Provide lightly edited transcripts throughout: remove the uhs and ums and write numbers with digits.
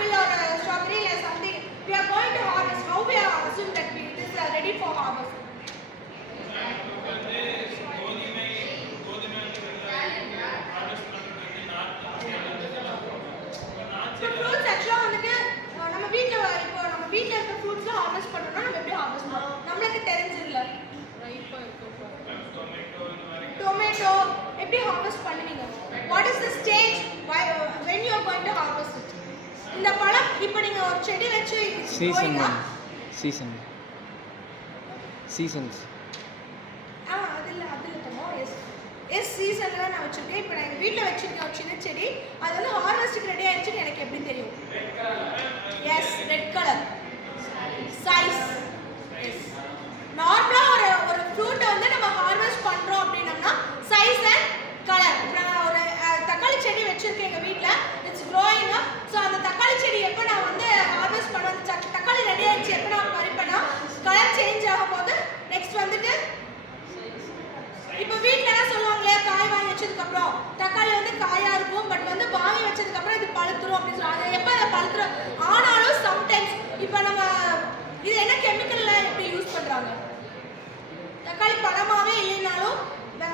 apple or a strawberry or something we are going to harvest, how we are assume that it is ready for harvest? Fruits actually வந்துட்டு நம்ம வீட்ல இருக்க ஃப்ரூட்ஸ்ல harvest பண்ணனும்னா நம்ம எப்படி harvest பண்ணனும் நமக்கு தெரிஞ்சிரல. Tomato எப்படி ஹார்வெஸ்ட் பண்ணுவீங்க? What is the stage when you are going to harvest it? இந்த பழம் இப்போ நீங்க ஒரு செடி வச்சு சீசன்ஸ் அதுல தமோ எஸ் சீசன்ல நான் வச்சிருக்கேன். இப்போ நான் வீட்ல வச்சிருக்க ஒரு சின்ன செடி அது வந்து ஹார்வெஸ்ட்க்கு ரெடி ஆயிடுச்சுன்னு எனக்கு எப்படி தெரியும்? Yes red colour size. Yes நார்மலா ஒரு ஃப்ரூட் வந்து நம்ம ஹார்வெஸ்ட் பண்றோம் அப்படினா சைஸ் அண்ட் கலர். நான் ஒரு தக்காளி செடி வச்சிருக்கேன் எங்க வீட்ல. It's growing up. சோ அந்த தக்காளி செடி எப்ப நான் வந்து ஹார்வெஸ்ட் பண்ணுவேன், தக்காளி ரெடி ஆயிடுச்சு எப்ப நான் பறிப்பேனா கலர் சேஞ்ச் ஆகும்போது நெக்ஸ்ட் வந்துட்டு இப்போ வீட்ல என்ன சொல்லுவாங்களே காய் வாங்கி வச்சதுக்கு அப்புறம் தக்காளி வந்து காயா இருக்கும் பட் வந்து வாங்கி வச்சதுக்கு அப்புறம் இது பழுத்துரும் அப்படி சொல்றாங்க. எப்ப அது பழுத்துரும் ஆனாலும் சம்டைம்ஸ் இப்போ நம்ம இது என்ன கெமிக்கல்ல எப்படி யூஸ் பண்றாங்க? தக்காளி பழமாவே இல்லைனாலும்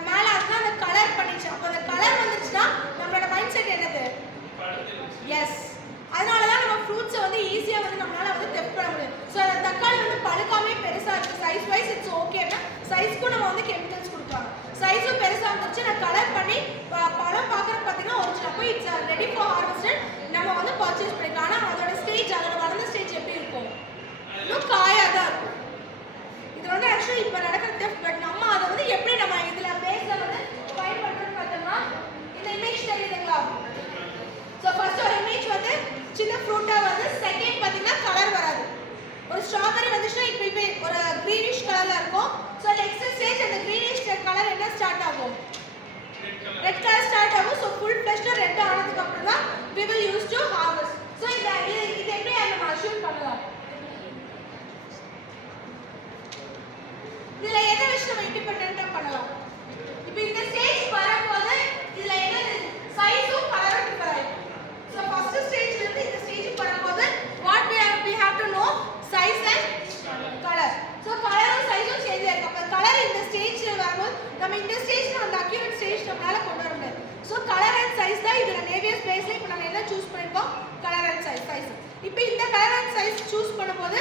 மேல அதுதான் அந்த கலர் பண்ணிச்சு. அப்போ அந்த கலர் வந்துச்சுன்னா நம்மளோட மைண்ட் செட் என்னது? எஸ் அதனால தான் நம்ம ஃப்ரூட்ஸை வந்து ஈஸியாக வந்து நம்மளால வந்து டெஸ்ட் பண்ண முடியும். ஸோ அந்த தக்காளி வந்து பழுக்காமே பெருசாக இருக்குது சைஸ் வைஸ் இட்ஸ் ஓகேன்னா சைஸ்க்கும் நம்ம வந்து கெமிக்கல்ஸ் கொடுக்குறாங்க. சைஸும் பெருசாக வந்துருச்சு நான் கலர் பண்ணி பழம் பார்க்குறது பார்த்தீங்கன்னா ஒரிஜினல் அப்போ இட்ஸ் ரெடி ஃபார் ஹார்வெஸ்ட் நம்ம வந்து பர்ச்சேஸ் பண்ணிக்கலாம். ஆனால் அதோட ஸ்டேஜ் அதோட வளர்ந்த ஸ்டேஜ் எப்படி இருக்கும்? இன்னும் காயாக தான் இருக்கும். இது வந்து ஆக்சுவலி இப்போ நடக்கிற டெஸ்ட் பட் நம்ம அதை வந்து எப்படி நம்ம இதில் பேஸில் வந்து ஃபைண்ட் பண்ணுறோன்னு பார்த்தோம்னா இந்த இமேஜ் தெரியுதுங்களா? ஸோ ஃபர்ஸ்ட் ஒரு இமேஜ் வந்து சின்ன ஃப்ரூட்டாக வந்து செகண்ட் பார்த்தீங்கன்னா கலர் வராது. ஒரு ஸ்ட்ராபெரி வந்துச்சுன்னா இப்போ ஒரு க்ரீனிஷ் கலரில் இருக்கும். ஸோ நெக்ஸ்ட் ஸ்டேஜ் அந்த க்ரீனிஷ் கலர் என்ன ஸ்டார்ட் ஆகும்? ரெட் கலர் ஸ்டார்ட் ஆகும். ஸோ ஃபுல் ஃப்ளஷ்டாக ரெட் ஆனதுக்கு அப்புறம் தான் we will use to harvest. So இது எப்படி நம்ம அஷ்யூம் பண்ணலாம்? இதுல எதை வச்சு நம்ம இண்டிபெண்டன்ட்டா பண்ணலாம்? இப்போ இந்த ஸ்டேஜ் வரும்போது இதுல என்ன சைஸும் கலரும் டிஃபர் ஆயிடும். சோ ஃபர்ஸ்ட் ஸ்டேஜ்ல இருந்து இந்த ஸ்டேஜ் வரும்போது what we have to know size and color. So கலரும் சைஸும் சேஞ்ச் ஆயிடும். அப்ப கலர் இந்த ஸ்டேஜ்ல வரும்போது நம்ம இந்த ஸ்டேஜ்ல அந்த அக்யூரேட் ஸ்டேஜ் நம்மளால கொண்டு வர முடியாது. சோ கலர் அண்ட் சைஸ் தான் இதுல நேவியஸ் ஸ்பேஸ்ல இப்போ நம்ம என்ன சூஸ் பண்ணிருக்கோம்? Colour and size. இப்போ இந்த கலர் அண்ட் சைஸ் சூஸ் பண்ணும்போது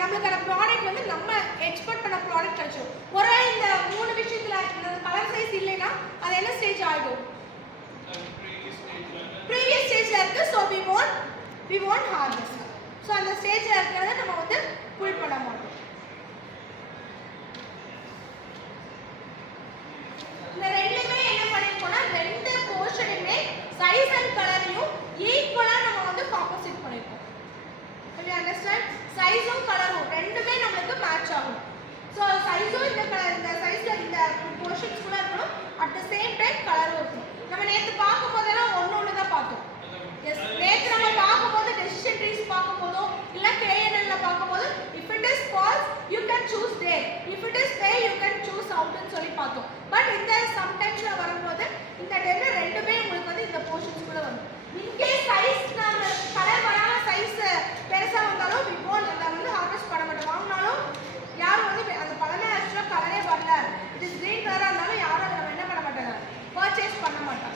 நம்மளுக்கான ப்ராடக்ட் வந்து நம்ம எக்ஸ்பெக்ட் பண்ண ப்ராடக்ட் கிடைச்சிடும். ஒருவேளை இந்த மூணு விஷயத்துல இந்த கலர் சைஸ் இல்லைன்னா அது என்ன ஸ்டேஜ் ஆகிடும்? ப்ரீவியஸ் ஸ்டேஜ்ல இருக்கு. So we won't harvest. So அந்த ஸ்டேஜ்ல இருக்கிறத நம்ம வந்து புல் பண்ண மாட்டோம். இந்த ரெண்டுமே என்ன பண்ணிருக்கோம்னா ரெண்டு போர்ஷனுமே சைஸ் அண்ட் கலரையும் ஈக்குவலா நம்ம வந்து காம்போசிட் பண்ணிருக்கோம். You understand? சைஸும் கலரும் ரெண்டுமே நமக்கு மேட்ச் ஆகும். சோ சைஸும் இந்த சைஸ்ல இந்த போர்ஷன்ஸ் கூட இருக்கணும். அட் தி சேம் டைம் கலரும் இருக்கணும். நம்ம நேத்து பாக்கும்போதெல்லாம் ஒண்ணு தான் பார்த்தோம். எஸ் நேத்து நம்ம பாக்கும்போது டெசிஷன் ட்ரீஸ் பாக்கும்போதோ இல்ல KNN ல பாக்கும்போது if it is false you can choose there, if it is fail you can choose out ன்னு சொல்லி பார்த்தோம். பட் இந்த சம்டைம்ஸ்ல வரும்போது இந்த டென்ன ரெண்டுமே உங்களுக்கு வந்து இந்த போர்ஷன்ஸ் கூட வரும். இன்கேஸ் சைஸ் நம்ம கலர் வராம சைஸ் பெருசா வந்தாலும் we won't அதை வந்து ஹார்வெஸ்ட் பண்ண மாட்டோம். வாங்கினாலும் யாரும் வந்து அந்த பழமே ஆக்சுவலாக கலரே வரல இட் இஸ் கிரீன் கலராக இருந்தாலும் யாரும் அதை நம்ம என்ன பண்ண மாட்டாங்க பர்ச்சேஸ் பண்ண மாட்டாங்க.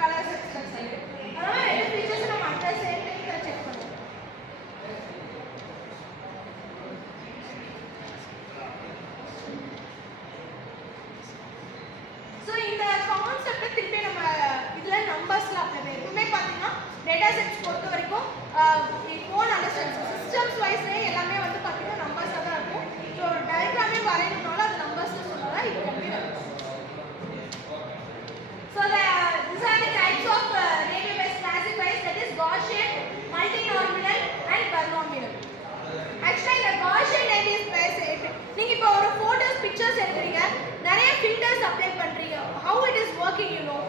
கலர் செக்ஷன் அதனால ரெண்டு ஃபீச்சர்ஸ் நம்ம at the same time check பண்ணுவோம். ஸோ இந்த கான்செப்டை திருப்பி நம்ம இதில் நம்பர்ஸில் அப்ளை பண்ணி எப்பவுமே பார்த்தீங்கன்னா டேட்டா செட்ஸ் பொறுத்த வரைக்கும் ஃபோன் அண்டர்ஸ்டாண்ட் சிஸ்டம்ஸ் வைஸ்லேயே எல்லாமே வந்து பார்த்தீங்கன்னா நம்பர்ஸாக தான் இருக்கும். ஸோ ஒரு டயக்ராமே வரையணும்னாலும் அது நம்பர்ஸ்னு சொன்னாலும் இது computer. So these are the types of database classifiers, that is Gaussian, multinomial and binomial. Actually இந்த Gaussian database நீங்க இப்போ ஒரு photos pictures எடுக்கிறீங்க நிறைய filters apply பண்றீங்க. How it is working you know.